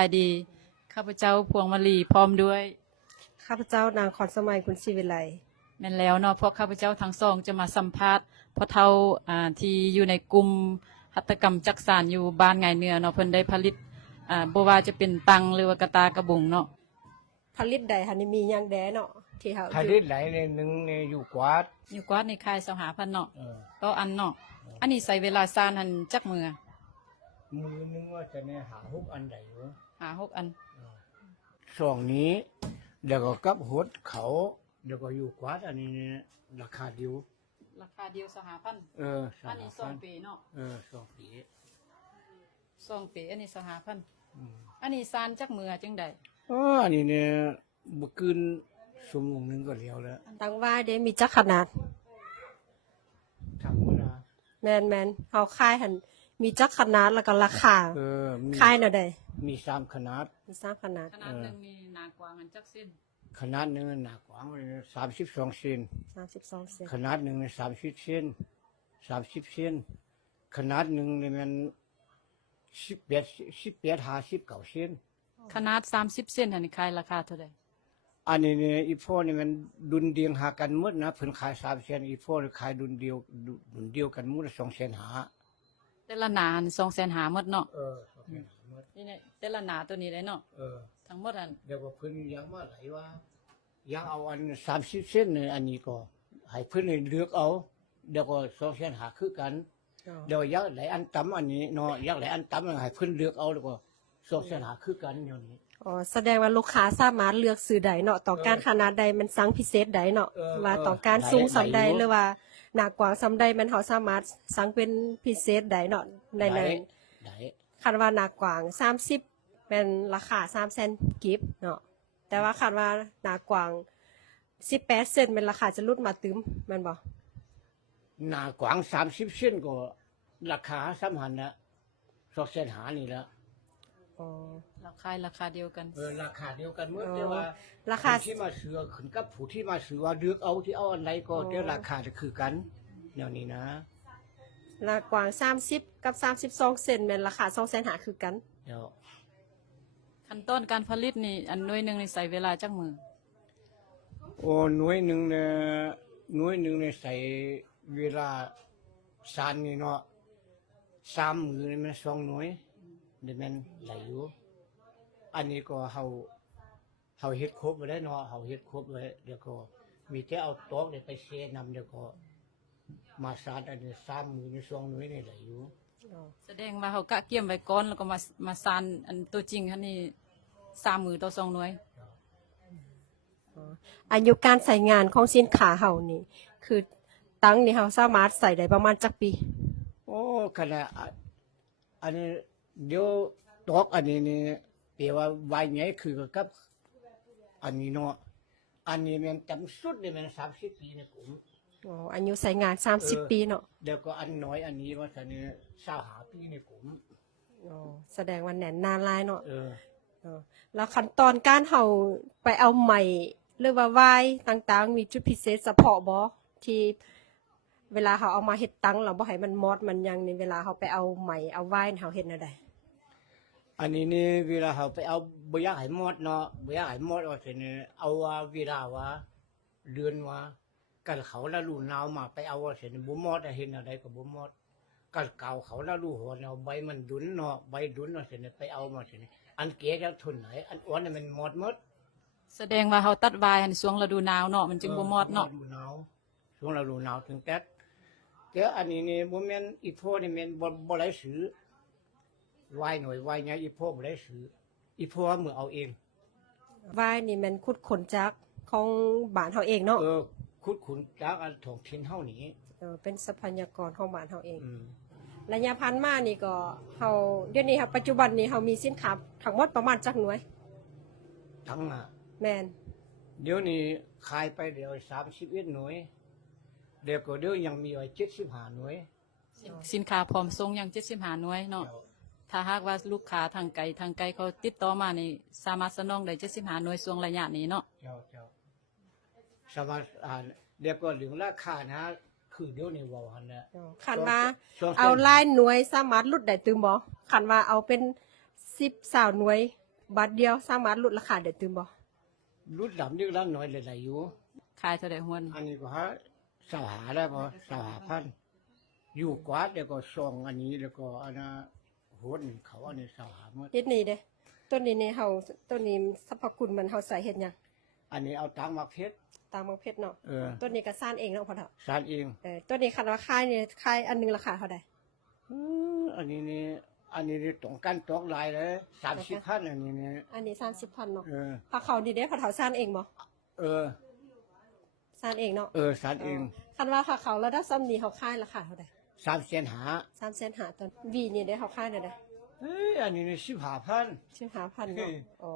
ายดีข้าพเจ้าพวงมณีพร้อมด้วยข้าพเจ้านางขอนสมัยคุณศิวิไลแม่นแล้วเนาะพวกข้าพเจ้าทั้งสองจะมาสัมภาษณ์พ่อเฒ่าที่อยู่ในกลุ่มหัตถกรรมจักสานอยู่บ้านไงเหนือเนาะเพิ่นได้ผลิตบ่ว่าจะเป็นตังหรือว่ากระตากระบุงเนาะผลิตใดหันนี่มีหยังแดเนาะที่เฮา ผลิตไหลในหนึ่งในอยู่กวาด อยู่กวาดในค่าย25,000เนาะ เออ ก็อันเนาะอันนี้ใส่เวลาซ่านหันจักมือ มือนึงว่าจะในหาฮุกอันใดอยู่ 6อัน ช่วงนี้เดี๋ยวก็กับหดเขาเดี๋ยวก็อยู่กวาดอันนี้เนี่ยราคาเดียว ราคาเดียว25,000เออ อันนี้2ปีเนาะ 2 ปี 2ปีอันนี้25,000 อืม อันนี้ซ่านจักมือจังได๋ อ๋ออันนี้เนี่ยบ่เกินชั่วโมงหนึงก็เลี้ยวแล้ว ตังว่าเด้มีจักขนาด ทำมื้อนะ แม่นเฮาขายหันมีจักขนาดแล้วก็ราคา มี ขายแนวใด มี3ขนาด มี3ขนาด ขนาดหนึงนี่หนากว่างันจักเส้น ขนาดหนึงหน้ากว้าง32เซน 32เซน ขนาดหนึ่งใน30 เซน30 เซนขนาดหนึ่งในมัน18 59 เซน ขนาด30เซนอันนี้ขายราคาเท่าใด อันนี้เนี่ยอีพ่อนี่มันดุลเดียงหากันหมดนะเพิ่นขาย3 เซนอีพ่อนี่ขายดุลเดียวกันหมด2 เซนหา แต่ละหนาหัน250,000หมดเนาะ 2 เซนหาหมด นี่เนี่ยแต่ละหนาตัวนี้ได้เนาะทั้งหมดอัน เดี๋ยวว่าเพิ่นยังมาไหลว่ายังเอาอัน30 เซนเนี่ยอันนี้ก็ให้เพิ่นเลือกเอาเดี๋ยวก็2 เซนหาคือกัน เดี๋ยวอยากไหลอันต่ำอันนี้เนาะอยากไหลอันต่ำให้เพิ่นเลือกเอาแล้วก็2 เซนหาคือกันเดี๋ยวนี้ อ๋อแสดงว่าลูกค้าสามารถเลือกซื้อใดเนาะต้องการขนาดใดมันสั่งพิเศษใดเนาะว่าต้องการสูงสำใดหรือว่าหนากว้างสำใดมันเฮาสามารถสั่งเป็นพิเศษใดเนาะในนั้น ได้ คันว่าหนากว้าง30เป็นราคา3เซนกิฟเนาะแต่ว่าคันว่าหนากว้าง18เซนเป็นราคาจะลดมาตึมแม่นบ่ หน้ากว้าง30 เซนก็ราคาสำหันนะ2 เซนหานี่ละ อ๋อ ราคาเดียวกัน ราคาเดียวกันหมดแต่ว่า ราคา ผู้ที่มาซื้อขึ้นกับผู้ที่มาซื้อว่าเลือกเอาที่เอาอันใดก็เดี๋ยวราคาจะคือกันแนวนี้นะ หนากว้าง30กับ32เซนแม่นราคา2เซนหาคือกัน เดี๋ยว ขั้นตอนการผลิตนี่อันหน่วยหนึงนี่ใส่เวลาจักมือ โอ้หน่วยหนึ่งเนี่ยใส่เวลาสานนี่เนาะ3 มื้อนี่มัน2 หน่วยเดี๋ยวมันไหลอยู่อันนี้ก็เฮาเฮ็ดครบไว้แล้วเนาะเฮาเฮ็ดครบไว้เดี๋ยวก็มีแต่เอาตอกเนี่ยไปเสียนำเดี๋ยวก็มาสานอันนี้3 มื้อนี่2 หน่วยนี่ไหลอยู่ แสดงว่าเขากะเกี่ยมไว้ก่อนแล้วก็มาซานอันตัวจริงคันนี้3มือต่อ2หน่วย อายุการใส่งานของสินค้าเฮานี่คือตั้งนี่เฮาสามารถใส่ได้ประมาณจักปี โอ้ขนาดอันนี้เดี๋ยวตอกอันนี้นี่แปลว่าไว้ใหญ่คือกับอันนี้เนาะอันนี้มันจำสุดนี่มัน30 ปีนะผม อ๋ออายุใส่งาน30ปีเนาะ เดี๋ยวก็อันน้อยอันนี้ว่าจะเนี่ย25 ปีนี่ผม อ๋อแสดงว่าแน่นนานหลายเนาะ เออ แล้วขั้นตอนการเฮาไปเอาใหม่หรือว่าวายต่างๆ มีจุดพิเศษเฉพาะบ่ที่เวลาเฮาเอามาเฮ็ดตังเราบ่ให้มันมอดมันหยังนี่เวลาเฮาไปเอาใหม่เอาวายเฮาเฮ็ดแนวใด อันนี้นี่เวลาเขาไปเอาบ่อยากให้หมดเนาะบ่อยากให้หมดว่าจะเนี่ยเอาว่าเวลาว่าเดือนว่ากันเขาแล้วลูหนาวมาไปเอาว่าจะเนี่ยบ่หมดเห็นอะไรก็บ่หมดกันเก่าเขาแล้วลูหัวเนาะใบมันดุนเนาะใบดุนว่าจะเนี่ยไปเอามาจะเนี่ยอันเก๋จะทนไหนอันอ้วนเนี่ยมันหมดหมด แสดงว่าเขาตัดวายอันช่วงฤดูหนาวเนาะมันจึงบ่มอดเนาะ ฤดูหนาวช่วงฤดูหนาวถึงแต่อันนี้นี่บ่แม่นอีโพนี่แม่นบ่ได้ซื้อวายหน่อยวายใหญ่อีโพบ่ได้ซื้ออีโพมือเอาเอง วายนี่มันคุดขนจากของบ้านเฮาเองเนาะ คุดขุนจากอันท้องถิ่นเฮานี่ เป็นทรัพยากรของบ้านเฮาเอง อืม ระยะพันมานี่ก็เฮาเดี๋ยวนี้ครับปัจจุบันนี้เฮามีสินค้าทั้งหมดประมาณจักหน่วย ทั้งอ่ะ แม่น เดี๋ยวนี้ขายไปเดี๋ยว31 หน่วยเดี๋ยวก็เดี๋ยวยังมีไว้75 หน่วย สินค้าพร้อมส่งอย่าง75หน่วยเนาะถ้าหากว่าลูกค้าทางไกลเขาติดต่อมานี่สามารถสนองได้75หน่วยช่วงระยะนี้เนาะ เจ้าสามารถเดี๋ยวก็เรื่องราคานะคือเดี๋ยวนี้ว่าหั่นน่ะ คันว่า ช่วง เอาหลายหน่วยสามารถลดได้ตึงบ่คันว่าเอาเป็น10 20หน่วย บาทเดียวสามารถลดราคาได้ตึมบ่ รุดดำนี่ร้านน้อยเลยได้อยู่ ขายเท่าใดหวน อันนี้ก็ฮะสาวหาได้พอสาวหาพันอยู่กวาดแล้วก็ส่องอันนี้แล้วก็อันน่ะโหดนี่เขาอันนี้สาวหาหมด เฮ็ดนี่เด้ต้นนี้นี่เฮาต้นนี้สรรพคุณมันเฮาใส่เฮ็ดหยัง อันนี้เอาตังมาเพชร ตามบางเพชรเนาะ เออ ต้นนี้ก็สร้างเองเนาะพ่อเฒ่า สารเอง ต้นนี้คันว่าขายนี่ขายอันหนึงราคาเท่าใด อันนี้นี่ตรงกันตอกลายเลย30,000อันนี้นี่ อันนี้30,000เนาะ เออ ผักเขานี่เด้พ่อเฒ่าสร้างเองบ่ เออ สร้างเองเนาะ สารเอง คันว่าผักเขาระดับซ้ำนี้เฮาขายราคาเท่าใด 3เซนหา 3เซนหาต้นวีนี่เด้เฮาขายเท่าใด อันนี้นี่15,000 15,000เนาะอ๋อ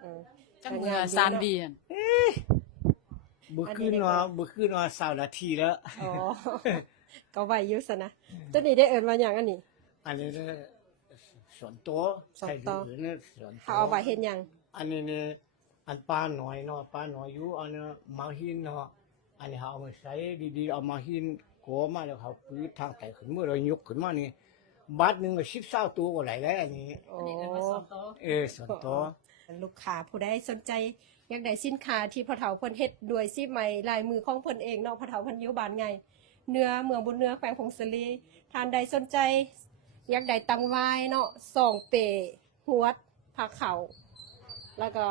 เออ จังเงือซานบีหั่น บ่ขึ้นว่า20นาทีแล้ว อ๋อ ก็ไหวอยู่ซะนะต้นนี้ได้เอิ้นว่าหยังอันนี้ อันนี้ส่วนตัว ส่วน ใส่ ตั ดู ว อื่นเนี่ยส่วนตัว เขาเอาไว้เฮ็ดหยัง อันนี้เนี่ยอันปลาหน่อยเนาะปลาหน่อยอยู่อันนี้มาหินเนาะอันนี้เขาเอามาใส่ดีๆเอามาหินโกมาแล้วเขาปื้ดทางไต่ขึ้นเมื่อเรายกขึ้นมานี่บาทหนึ่งก็10-20ตัวก็ไหลได้อันนี้ โอ้ ส่วนตัว ลูกค้าผู้ใดสนใจอยากได้สินค้าที่พ่อเฒ่าเพิ่นเฮ็ดด้วยสิไหมลายมือของเพิ่นเองเนาะพ่อเฒ่าเพิ่นอยู่บ้านไงเนื้อเมืองบุญเนื้อแขวงพงศลีทานใดสนใจอยากได้ตังวายเนาะส่องเปหวดผักเขาแล้วก็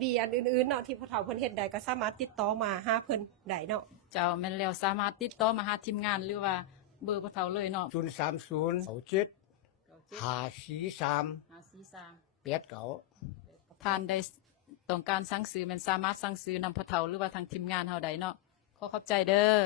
บีอันอื่นๆเนาะที่พ่อเฒ่าเพิ่นเฮ็ดได้ก็สามารถติดต่อมาหาเพิ่นได้เนาะ เจ้าแม่นแล้วสามารถติดต่อมาหาทีมงานหรือว่าเบอร์บ่เท่าเลยเนาะ 030 27 543 543 89 ท่านได้ต้องการสั่งซื้อแมันสามารถสั่งซื้อนำพะเทาหรือว่าทางทีมงานเฮาใดเนาะขอขอบใจเด้อ